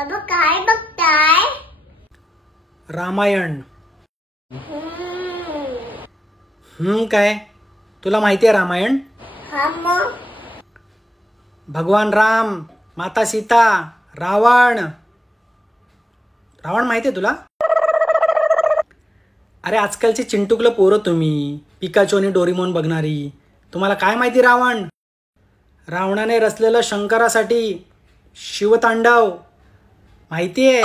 बाबा काय बघताय? रामायण. काय तुला माहिती आहे रामायण? हा मग. भगवान राम, माता सीता, रावण. रावण माहिती आहे तुला? अरे आजकालची चिंटुकलं पोरं तुम्ही, पिकाचो आणि डोरीमोन बघणारी. तुम्हाला काय माहिती रावण? रावणाने रचलेलं शंकरासाठी शिवतांडव माहितीये?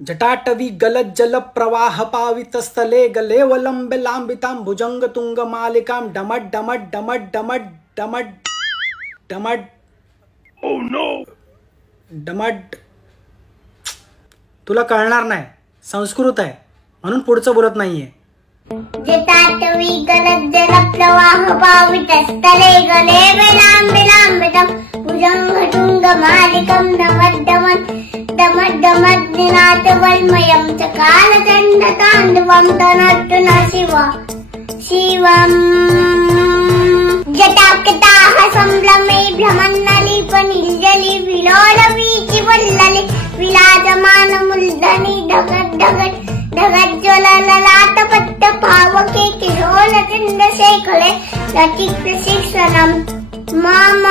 जटाटवी गलत जल प्रवाह पावित स्थले गले वलंबे लांबितां भुजंग तुंग मालिकां डमट डमट डमट डमट डमट डमट. Oh no. डमट. तुला कळणार नाही, संस्कृत आहे म्हणून पुढचं बोलत नाहीये. जटाटवी गलत जल प्रवाह पावित स्थले गले वलंबे भुजंग तुंग मालिकां डमट डमट डमट डमट निनाद वल्मयं चकालचंड तांडवं तनोतु न शिवं जटाकटाः संभ्रमे भ्रमन्नलिपनिर्जलि विलोलवीचि वल्लले विलाजमान मूर्धनि ढगत् ढगत् ढगत् ज्वलललाटपट्ट पावके किशोरचन्द्रशेखरे रतिप्रशिक्षणम् मम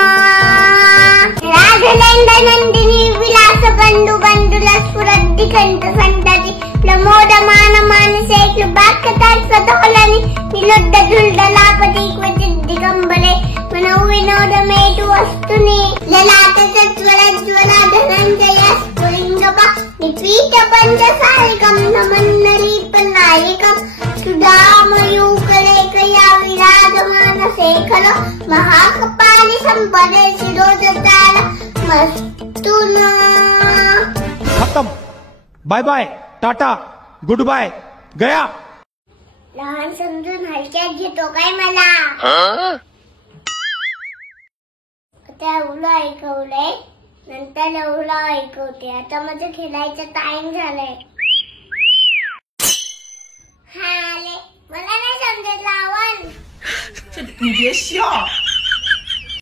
राघवेन्द्रनन्दिनी विलास बंधु बंधुल स्फुरद्दिखंत संतति प्रमोदमान मानसे कृपाकटाक्ष सदोलनि निलुद्ध धुल्दलापति क्वचित् दिगंबरे मनो विनोद मेतु वस्तुनि ललाट सज्ज्वला धनंजय स्फुलिंगपा निपीत पंचसारिकं नमन्नरीपनायकं सुधामयूकरेकया विराजमान शेखर महाकपालि संपदे शिरोजताल मस्तुना. खत्म. Bye bye, tata, good bye, गया. लहान समजून हलक्यात घेतो काय मला? आता एवढं ऐकवलंय, नंतर एवढं ऐकवते. आता माझं खेळायचं टाइम झालंय. मला नाही समजत रावण. 你别笑。